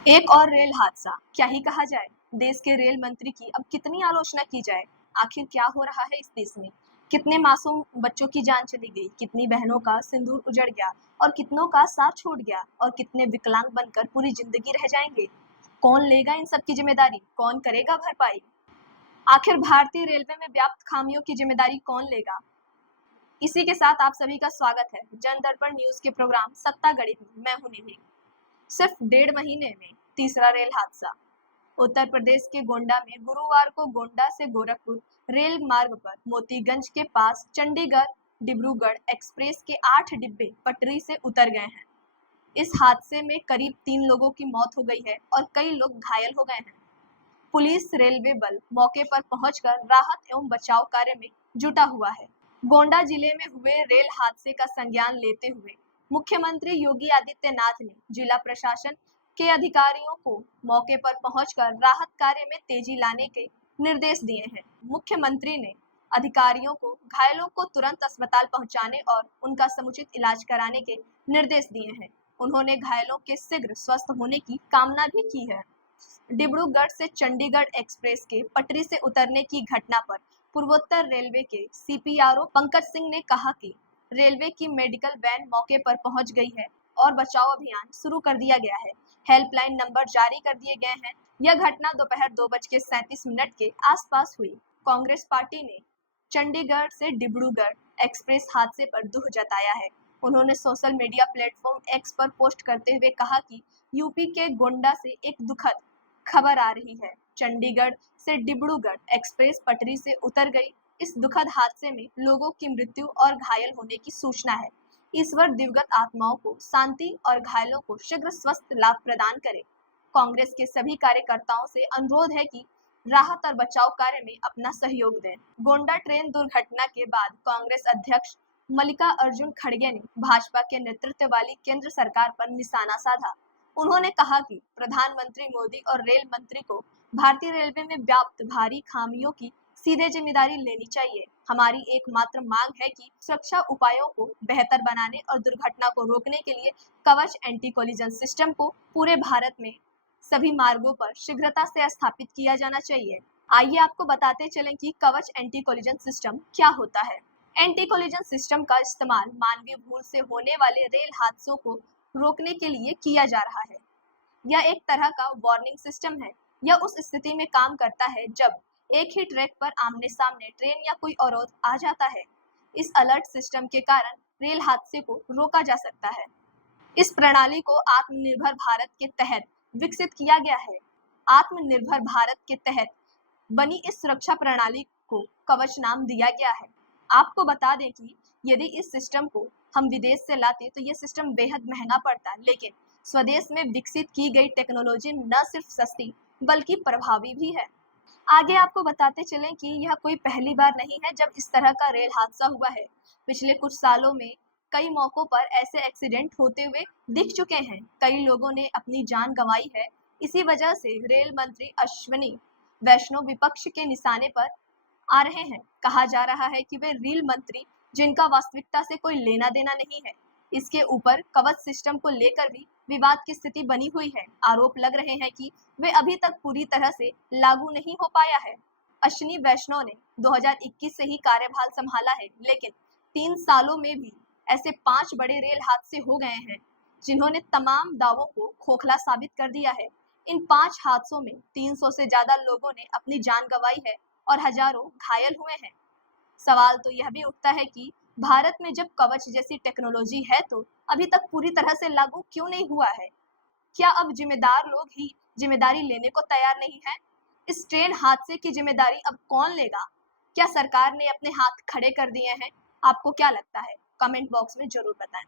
एक और रेल हादसा, क्या ही कहा जाए। देश के रेल मंत्री की अब कितनी आलोचना की जाए। आखिर क्या हो रहा है इस देश में। कितने मासूम बच्चों की जान चली गई, कितनी बहनों का सिंदूर उजड़ गया और कितनों का साथ छूट गया और कितने विकलांग बनकर पूरी जिंदगी रह जाएंगे। कौन लेगा इन सब की जिम्मेदारी, कौन करेगा भरपाई। आखिर भारतीय रेलवे में व्याप्त खामियों की जिम्मेदारी कौन लेगा। इसी के साथ आप सभी का स्वागत है जन दर्पण न्यूज के प्रोग्राम सत्ता गणित में। मैं हूं निधि। सिर्फ 1.5 महीने में तीसरा रेल हादसा। उत्तर प्रदेश के गोंडा में गुरुवार को गोंडा से गोरखपुर रेल मार्ग पर मोतीगंज के पास चंडीगढ़ डिब्रूगढ़ एक्सप्रेस के 8 डिब्बे पटरी से उतर गए हैं। इस हादसे में करीब 3 लोगों की मौत हो गई है और कई लोग घायल हो गए हैं। पुलिस रेलवे बल मौके पर पहुंचकर राहत एवं बचाव कार्य में जुटा हुआ है। गोंडा जिले में हुए रेल हादसे का संज्ञान लेते हुए मुख्यमंत्री योगी आदित्यनाथ ने जिला प्रशासन के अधिकारियों को मौके पर पहुंचकर राहत कार्य में तेजी लाने के निर्देश दिए हैं। मुख्यमंत्री ने अधिकारियों को घायलों को तुरंत अस्पताल पहुंचाने और उनका समुचित इलाज कराने के निर्देश दिए हैं। उन्होंने घायलों के शीघ्र स्वस्थ होने की कामना भी की है। डिब्रूगढ़ से चंडीगढ़ एक्सप्रेस के पटरी से उतरने की घटना पर पूर्वोत्तर रेलवे के सीपीआरओ पंकज सिंह ने कहा कि रेलवे की मेडिकल वैन मौके पर पहुंच गई है और बचाव अभियान शुरू कर दिया गया है। हेल्पलाइन नंबर जारी कर दिए गए हैं। यह घटना दोपहर 2:37 के आसपास हुई। कांग्रेस पार्टी ने चंडीगढ़ से डिब्रूगढ़ एक्सप्रेस हादसे पर दुख जताया है। उन्होंने सोशल मीडिया प्लेटफॉर्म एक्स पर पोस्ट करते हुए कहा कि यूपी के गोंडा से एक दुखद खबर आ रही है। चंडीगढ़ से डिब्रूगढ़ एक्सप्रेस पटरी से उतर गई। इस दुखद हादसे में लोगों की मृत्यु और घायल होने की सूचना है। ईश्वर दिवंगत आत्माओं को शांति और घायलों को शीघ्र स्वस्थ लाभ प्रदान करे। कांग्रेस के सभी कार्यकर्ताओं से अनुरोध है कि राहत और बचाव कार्य में अपना सहयोग दें। गोंडा ट्रेन दुर्घटना के बाद कांग्रेस अध्यक्ष मल्लिकार्जुन खड़गे ने भाजपा के नेतृत्व वाली केंद्र सरकार पर निशाना साधा। उन्होंने कहा कि प्रधानमंत्री मोदी और रेल मंत्री को भारतीय रेलवे में व्याप्त भारी खामियों की सीधे जिम्मेदारी लेनी चाहिए। हमारी एकमात्र मांग है कि सुरक्षा उपायों को बेहतर बनाने और दुर्घटना को रोकने के लिए कवच एंटी कोलिजन सिस्टम को पूरे भारत में सभी मार्गों पर शीघ्रता से स्थापित किया जाना चाहिए। आइए आपको बताते चलें कि कवच एंटी कोलिजन सिस्टम क्या होता है। एंटी कोलिजन सिस्टम का इस्तेमाल मानवीय भूल से होने वाले रेल हादसों को रोकने के लिए किया जा रहा है। यह एक तरह का वार्निंग सिस्टम है। यह उस स्थिति में काम करता है जब एक ही ट्रैक पर आमने सामने ट्रेन या कोई अवरोध आ जाता है। इस अलर्ट सिस्टम के कारण रेल हादसे को रोका जा सकता है। इस प्रणाली को आत्मनिर्भर भारत के तहत विकसित किया गया है। आत्मनिर्भर भारत के तहत बनी इस सुरक्षा प्रणाली को कवच नाम दिया गया है। आपको बता दें कि यदि इस सिस्टम को हम विदेश से लाते तो ये सिस्टम बेहद महंगा पड़ता, लेकिन स्वदेश में विकसित की गई टेक्नोलॉजी न सिर्फ सस्ती बल्कि प्रभावी भी है। आगे आपको बताते चलें कि यह कोई पहली बार नहीं है जब इस तरह का रेल हादसा हुआ है। पिछले कुछ सालों में कई मौकों पर ऐसे एक्सीडेंट होते हुए दिख चुके हैं। कई लोगों ने अपनी जान गंवाई है। इसी वजह से रेल मंत्री अश्विनी वैष्णव विपक्ष के निशाने पर आ रहे हैं। कहा जा रहा है कि वे रेल मंत्री जिनका वास्तविकता से कोई लेना देना नहीं है। इसके ऊपर कवच सिस्टम को लेकर भी विवाद की स्थिति बनी हुई है। आरोप लग रहे हैं कि वे अभी तक पूरी तरह से लागू नहीं हो पाया है। अश्विनी वैष्णव ने 2021 से ही कार्यभार संभाला है, लेकिन 3 सालों में भी ऐसे 5 बड़े रेल हादसे हो गए हैं जिन्होंने तमाम दावों को खोखला साबित कर दिया है। इन 5 हादसों में 300 से ज्यादा लोगों ने अपनी जान गंवाई है और हजारों घायल हुए हैं। सवाल तो यह भी उठता है कि भारत में जब कवच जैसी टेक्नोलॉजी है तो अभी तक पूरी तरह से लागू क्यों नहीं हुआ है। क्या अब जिम्मेदार लोग ही जिम्मेदारी लेने को तैयार नहीं है। इस ट्रेन हादसे की जिम्मेदारी अब कौन लेगा। क्या सरकार ने अपने हाथ खड़े कर दिए हैं। आपको क्या लगता है, कमेंट बॉक्स में जरूर बताएं।